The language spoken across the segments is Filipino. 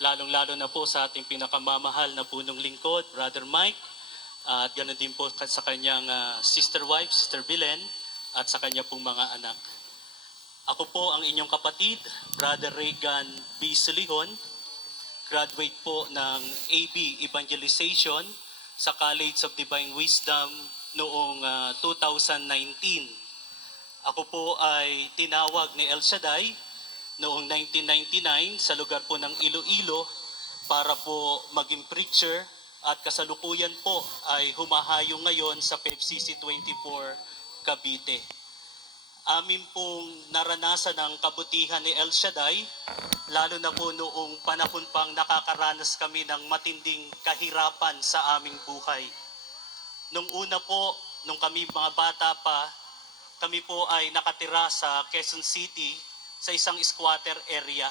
lalong-lalo na po sa ating pinakamamahal na punong lingkod, Brother Mike, at ganoon din po sa kanyang ah, sister wife, Sister Belen, at sa kanya pong mga anak. Ako po ang inyong kapatid, Brother Reagan B. Silihon, graduate po ng AB Evangelization sa College of Divine Wisdom noong ah, 2019. Ako po ay tinawag ni El Shaddai noong 1999 sa lugar po ng Iloilo para po maging preacher at kasalukuyan po ay humahayo ngayon sa PFCC 24 Cavite. Amin pong naranasan ang kabutihan ni El Shaddai, lalo na po noong panahon pang nakakaranas kami ng matinding kahirapan sa aming buhay. Nung una po, nung kami mga bata pa, kami po ay nakatira sa Quezon City sa isang squatter area.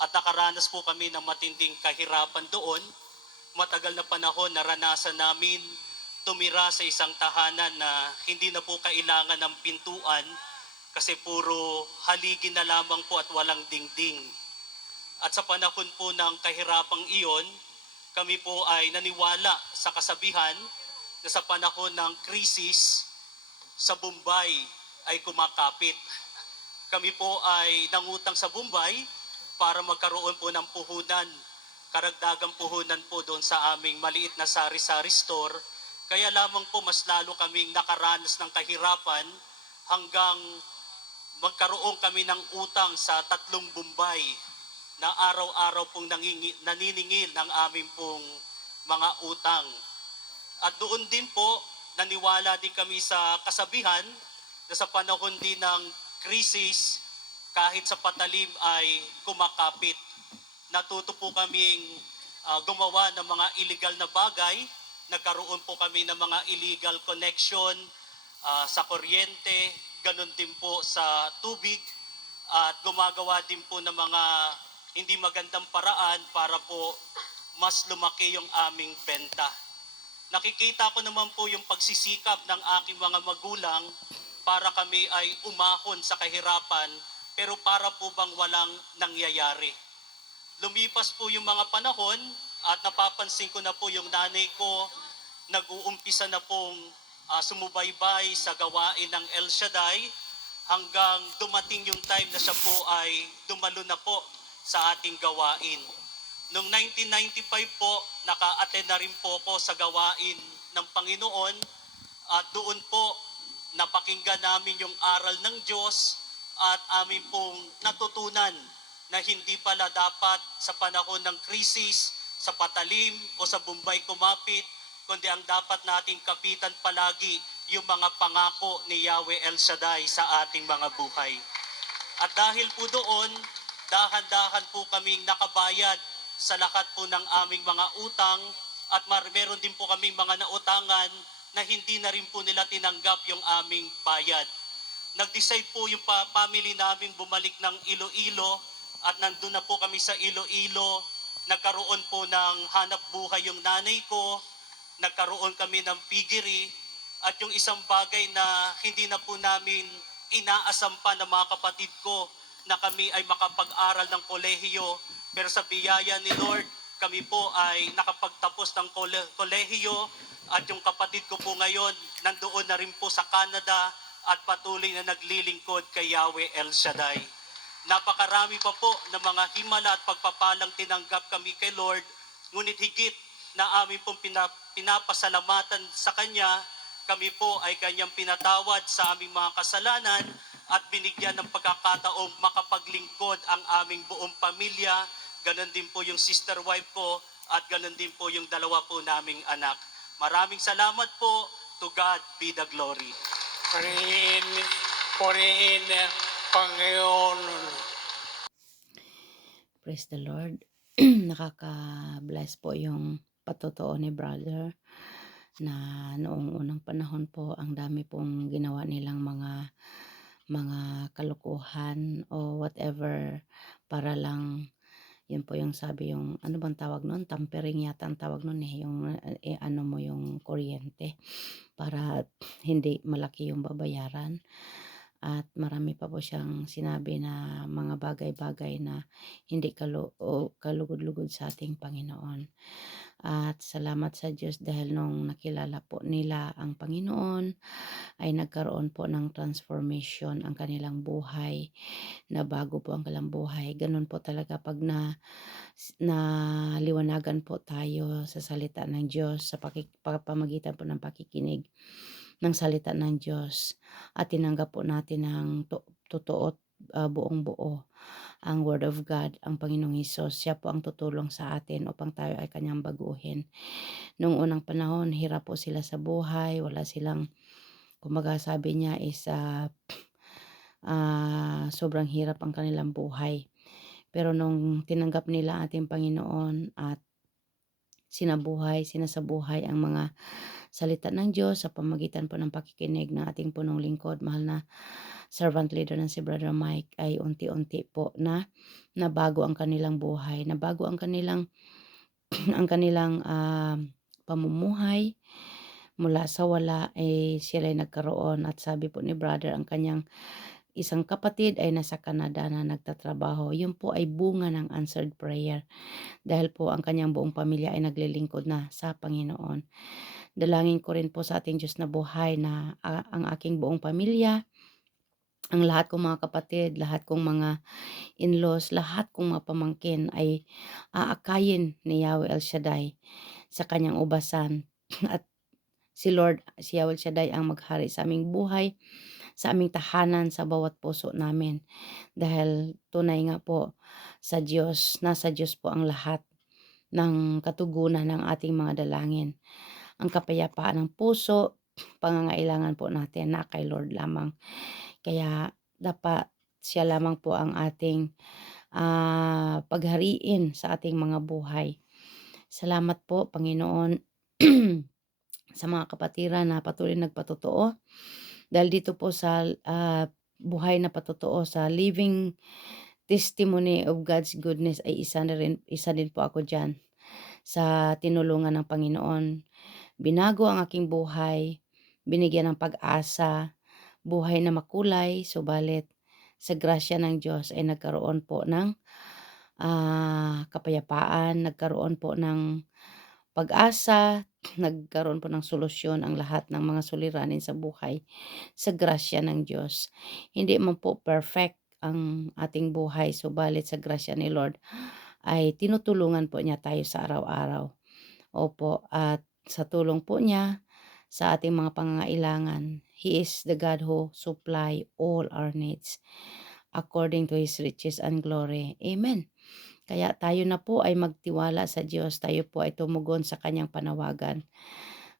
At nakaranas po kami ng matinding kahirapan doon. Matagal na panahon naranasan namin tumira sa isang tahanan na hindi na po kailangan ng pintuan kasi puro haligi na lamang po at walang dingding. At sa panahon po ng kahirapang iyon, kami po ay naniwala sa kasabihan na sa panahon ng krisis, sa Bombay ay kumakapit. Kami po ay nangutang sa Bombay para magkaroon po ng puhunan, karagdagang puhunan po doon sa aming maliit na sari-sari store. Kaya lamang po mas lalo kaming nakaranas ng kahirapan hanggang magkaroon kami ng utang sa tatlong Bombay na araw-araw pong naniningil ng aming pong mga utang. At doon din po, naniwala din kami sa kasabihan na sa panahon din ng krisis, kahit sa patalim ay kumakapit. Natuto po kaming ah, gumawa ng mga illegal na bagay. Nagkaroon po kami ng mga illegal connection ah, sa kuryente, ganun din po sa tubig. At gumagawa din po ng mga hindi magandang paraan para po mas lumaki yung aming benta. Nakikita ko naman po yung pagsisikap ng aking mga magulang para kami ay umahon sa kahirapan pero para po bang walang nangyayari. Lumipas po yung mga panahon at napapansin ko na po yung nanay ko nag-uumpisa na pong ah, sumubaybay sa gawain ng El Shaddai hanggang dumating yung time na siya po ay dumalo na po sa ating gawain. Noong 1995 po, naka-attend na rin po ako sa gawain ng Panginoon at doon po napakinggan namin yung aral ng Diyos at amin pong natutunan na hindi pala dapat sa panahon ng krisis, sa patalim o sa Bombay kumapit, kundi ang dapat nating kapitan palagi yung mga pangako ni Yahweh El Shaddai sa ating mga buhay. At dahil po doon, dahan-dahan po kaming nakabayad sa lahat po ng aming mga utang at meron din po kaming mga nautangan na hindi na rin po nila tinanggap yung aming bayad. Nag-decide po yung family namin bumalik ng Iloilo at nandun na po kami sa Iloilo. Nagkaroon po ng hanap buhay yung nanay ko, nagkaroon kami ng piggery at yung isang bagay na hindi na po namin inaasam pa ng mga kapatid ko na kami ay makapag-aral ng kolehiyo pero sa biyaya ni Lord kami po ay nakapagtapos ng kole- kolehiyo at yung kapatid ko po ngayon nandoon na rin po sa Canada at patuloy na naglilingkod kay Yahweh El Shaddai. Napakarami pa po ng mga himala at pagpapalang tinanggap kami kay Lord, ngunit higit na amin pong pina- pinapasalamatan sa Kanya, kami po ay Kanyang pinatawad sa aming mga kasalanan at binigyan ng pagkakataong makapaglingkod ang aming buong pamilya. Ganon din po yung sister wife ko at ganon din po yung dalawa po naming anak. Maraming salamat po. To God be the glory. Purihin, purihin, Panginoon. Praise the Lord. Nakaka-bless po yung patotoo ni brother na noong unang panahon po ang dami pong ginawa nilang mga mga kalukuhan o whatever para lang yun po yung sabi yung ano bang tawag nun? Tampering yata ang tawag nun eh yung eh, ano mo yung kuryente para hindi malaki yung babayaran At marami pa po siyang sinabi na mga bagay-bagay na hindi kalu kalugod-lugod sa ating Panginoon. At salamat sa Diyos dahil nung nakilala po nila ang Panginoon ay nagkaroon po ng transformation ang kanilang buhay, na bago po ang kanilang buhay. Gano'n po talaga pag na naliwanagan po tayo sa salita ng Diyos sa paki pamamagitan po ng pakikinig ng salita ng Diyos at tinanggap po natin ng to totoo at ah, buong-buo ang Word of God, ang Panginoong Hesus. Siya po ang tutulong sa atin upang tayo ay Kanyang baguhin. Noong unang panahon, hirap po sila sa buhay, wala silang kumbaga sabi niya is ah, ah, sobrang hirap ang kanilang buhay. Pero nung tinanggap nila ang ating Panginoon at sinabuhay, sinasabuhay ang mga salita ng Diyos sa pamamagitan po ng pakikinig ng ating punong lingkod, mahal na servant leader na si Brother Mike ay unti-unti po na nabago ang kanilang buhay, nabago ang kanilang ang kanilang ah, pamumuhay mula sa wala ay sila ay nagkaroon at sabi po ni brother ang kanyang isang kapatid ay nasa Canada na nagtatrabaho. Yun po ay bunga ng answered prayer dahil po ang kanyang buong pamilya ay naglilingkod na sa Panginoon. Dalangin ko rin po sa ating Diyos na buhay na ah, ang aking buong pamilya, ang lahat kong mga kapatid, lahat kong mga in-laws, lahat kong mga pamangkin ay aakayin ni Yahweh El Shaddai sa kanyang ubasan at si Lord, si Yahweh El Shaddai ang maghari sa aming buhay, sa aming tahanan, sa bawat puso namin. Dahil tunay nga po sa Diyos, nasa Diyos po ang lahat ng katugunan ng ating mga dalangin. Ang kapayapaan ng puso, pangangailangan po natin na kay Lord lamang. Kaya dapat siya lamang po ang ating ah, paghariin sa ating mga buhay. Salamat po, Panginoon, sa mga kapatiran na patuloy nagpatotoo. Dahil dito po sa ah, buhay na patotoo sa living testimony of God's goodness ay isa na rin isa din po ako diyan sa tinulungan ng Panginoon. Binago ang aking buhay, binigyan ng pag-asa, buhay na makulay, subalit sa grasya ng Diyos ay nagkaroon po ng ah, kapayapaan, nagkaroon po ng pag-asa, nagkaroon po ng solusyon ang lahat ng mga suliranin sa buhay sa grasya ng Diyos. Hindi man po perfect ang ating buhay, subalit sa grasya ni Lord ay tinutulungan po niya tayo sa araw-araw. Opo, at sa tulong po niya sa ating mga pangangailangan, He is the God who supply all our needs according to His riches and glory. Amen. Kaya tayo na po ay magtiwala sa Diyos, tayo po ay tumugon sa kanyang panawagan.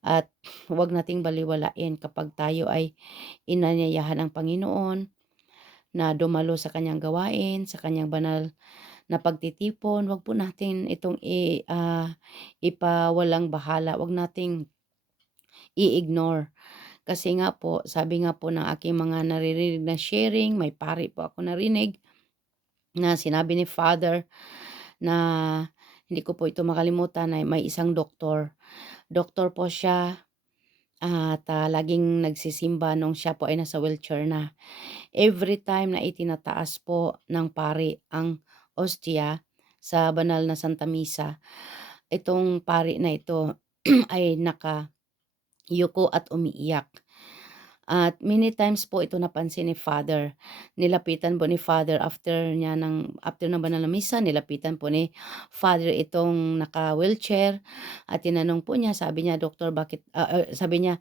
At huwag nating baliwalain kapag tayo ay inanyayahan ng Panginoon na dumalo sa kanyang gawain, sa kanyang banal na pagtitipon, wag po natin itong i, ah, ipawalang bahala, wag nating i-ignore. Kasi nga po, sabi nga po ng aking mga naririnig na sharing, may pari po ako narinig na sinabi ni Father na hindi ko po ito makalimutan na may isang doktor. Doktor po siya at ah, laging nagsisimba nung siya po ay nasa wheelchair na. Every time na itinataas po ng pari ang ostia sa banal na Santa Misa, itong pari na ito ay nakayuko at umiiyak. At many times po ito napansin ni Father. Nilapitan po ni Father after niya ng after ng banal na misa, nilapitan po ni Father itong naka-wheelchair at tinanong po niya, sabi niya, "Doktor, bakit," ah, sabi niya,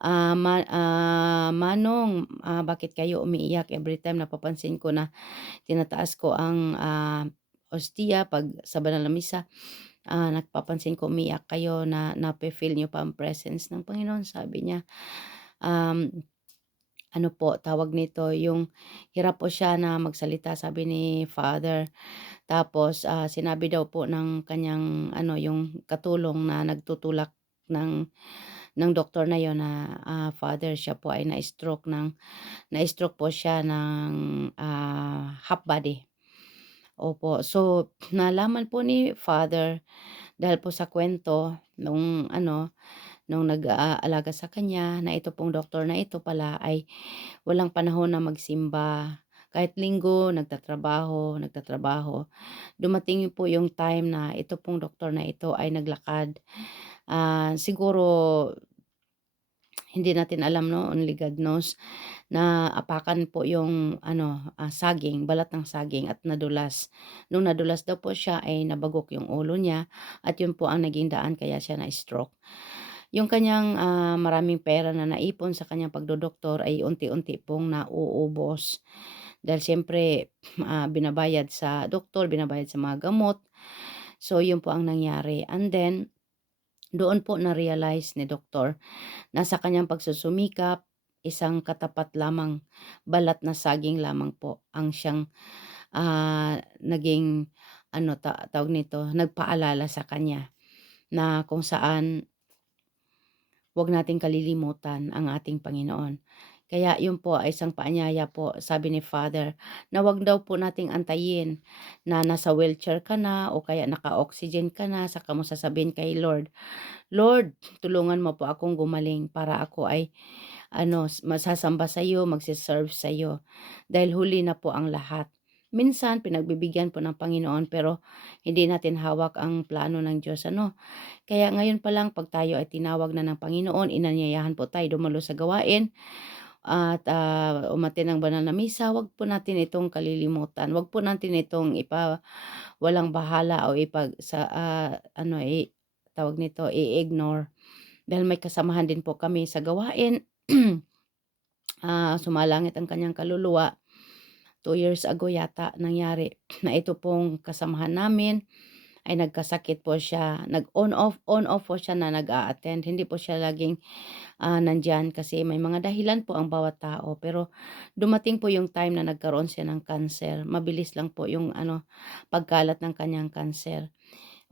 ah, ma ah, "Manong, ah, bakit kayo umiiyak every time napapansin ko na tinataas ko ang, ah, ostia 'pag sa banal na misa, ah, napapansin ko umiiyak kayo na nafe-feel niyo pa ang presence ng Panginoon." Sabi niya, um, ano po tawag nito, yung hirap po siya na magsalita sabi ni Father. Tapos, ah, sinabi daw po ng kanyang ano, yung katulong na nagtutulak ng ng doktor na yon na, ah, Father siya po ay na-stroke ng na-stroke po siya ng, ah, half body. Opo, so nalaman po ni Father dahil po sa kwento nung ano, nung nag-aalaga sa kanya na ito pong doktor na ito pala ay walang panahon na magsimba. Kahit linggo, nagtatrabaho, nagtatrabaho. Dumating po yung time na ito pong doktor na ito ay naglakad. Ah, siguro hindi natin alam no, only God knows, na apakan po yung ano, ah, saging, balat ng saging at nadulas. Nung nadulas daw po siya ay nabagok yung ulo niya at yun po ang naging daan kaya siya na-stroke. Yung kanyang ah, maraming pera na naipon sa kanyang pagdodoktor ay unti-unti pong nauubos. Dahil siyempre ah, binabayad sa doktor, binabayad sa mga gamot. So yun po ang nangyari. And then doon po na-realize ni doktor na sa kanyang pagsusumikap, isang katapat lamang balat na saging lamang po ang siyang ah, naging ano ta- tawag nito, nagpaalala sa kanya na kung saan huwag nating kalilimutan ang ating Panginoon. Kaya yun po ay isang paanyaya po, sabi ni Father, na wag daw po nating antayin na nasa wheelchair ka na o kaya naka-oxygen ka na, saka mo sasabihin kay Lord, Lord, tulungan mo po akong gumaling para ako ay ano, masasamba sa iyo, magsiserve sa iyo. Dahil huli na po ang lahat. Minsan, pinagbibigyan po ng Panginoon pero hindi natin hawak ang plano ng Diyos. Ano? Kaya ngayon pa lang, pag tayo ay tinawag na ng Panginoon, inanyayahan po tayo dumalo sa gawain at ah, umatin ng banal na misa, wag po natin itong kalilimutan. Wag po natin itong ipa walang bahala o ipag sa ah, ano i tawag nito i-ignore dahil may kasamahan din po kami sa gawain. Ah, sumalangit ang kanyang kaluluwa. Two years ago yata nangyari na ito pong kasamahan namin ay nagkasakit po siya. Nag-on off, on off po siya na nag-a-attend. Hindi po siya laging ah, nandyan kasi may mga dahilan po ang bawat tao. Pero dumating po yung time na nagkaroon siya ng cancer. Mabilis lang po yung ano, pagkalat ng kanyang cancer.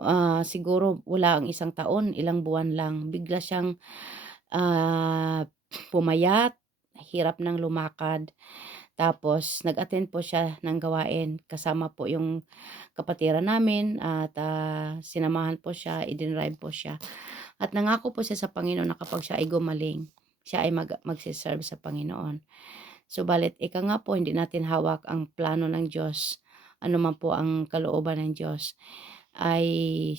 Ah, siguro wala ang isang taon, ilang buwan lang. Bigla siyang ah, pumayat, hirap ng lumakad. Tapos nag-attend po siya ng gawain kasama po yung kapatiran namin at ah, sinamahan po siya, idinrive po siya. At nangako po siya sa Panginoon na kapag siya ay gumaling, siya ay mag magse-serve sa Panginoon. Subalit ika nga po hindi natin hawak ang plano ng Diyos. Ano man po ang kalooban ng Diyos ay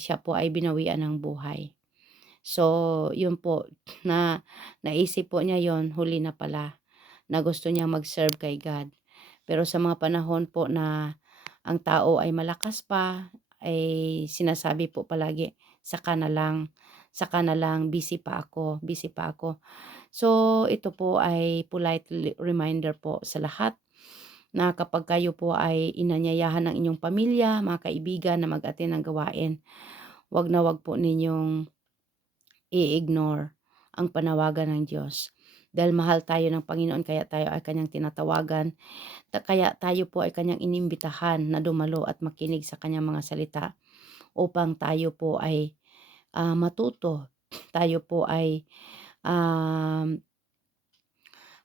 siya po ay binawian ng buhay. So, yun po na naisip po niya yon huli na pala na gusto niya mag-serve kay God. Pero sa mga panahon po na ang tao ay malakas pa, ay sinasabi po palagi, saka na lang, saka na lang, busy pa ako, busy pa ako. So, ito po ay polite li- reminder po sa lahat na kapag kayo po ay inanyayahan ng inyong pamilya, mga kaibigan na mag-attend ng gawain, wag na wag po ninyong i-ignore ang panawagan ng Diyos. Dahil mahal tayo ng Panginoon, kaya tayo ay kanyang tinatawagan. Ta- Kaya tayo po ay kanyang inimbitahan na dumalo at makinig sa kanyang mga salita upang tayo po ay ah, matuto. Tayo po ay um,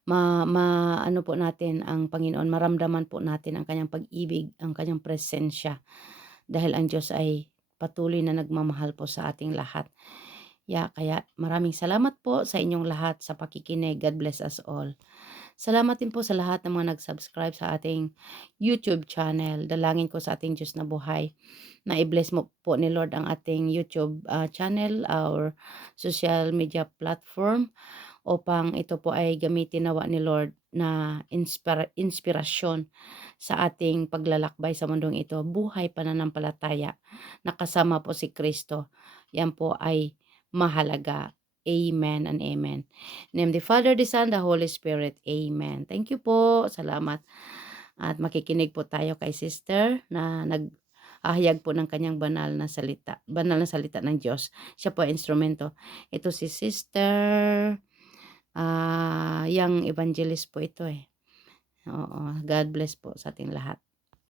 ma, ma ano po natin ang Panginoon, maramdaman po natin ang kanyang pag-ibig, ang kanyang presensya. Dahil ang Diyos ay patuloy na nagmamahal po sa ating lahat. Ya, kaya maraming salamat po sa inyong lahat sa pakikinig. God bless us all. Salamat din po sa lahat ng mga nag-subscribe sa ating YouTube channel. Dalangin ko sa ating Diyos na buhay na i-bless mo po ni Lord ang ating YouTube ah, channel or social media platform upang ito po ay gamitin nawa ni Lord na inspira- inspirasyon sa ating paglalakbay sa mundong ito. Buhay pananampalataya. Nakasama po si Kristo. Yan po ay mahalaga. Amen and amen. Name the Father, the Son, the Holy Spirit. Amen. Thank you po. Salamat. At makikinig po tayo kay sister na nag po ng kanyang banal na salita. Banal na salita ng Diyos. Siya po ay instrumento. Ito si sister ah young evangelist po ito eh. Oo. God bless po sa ating lahat.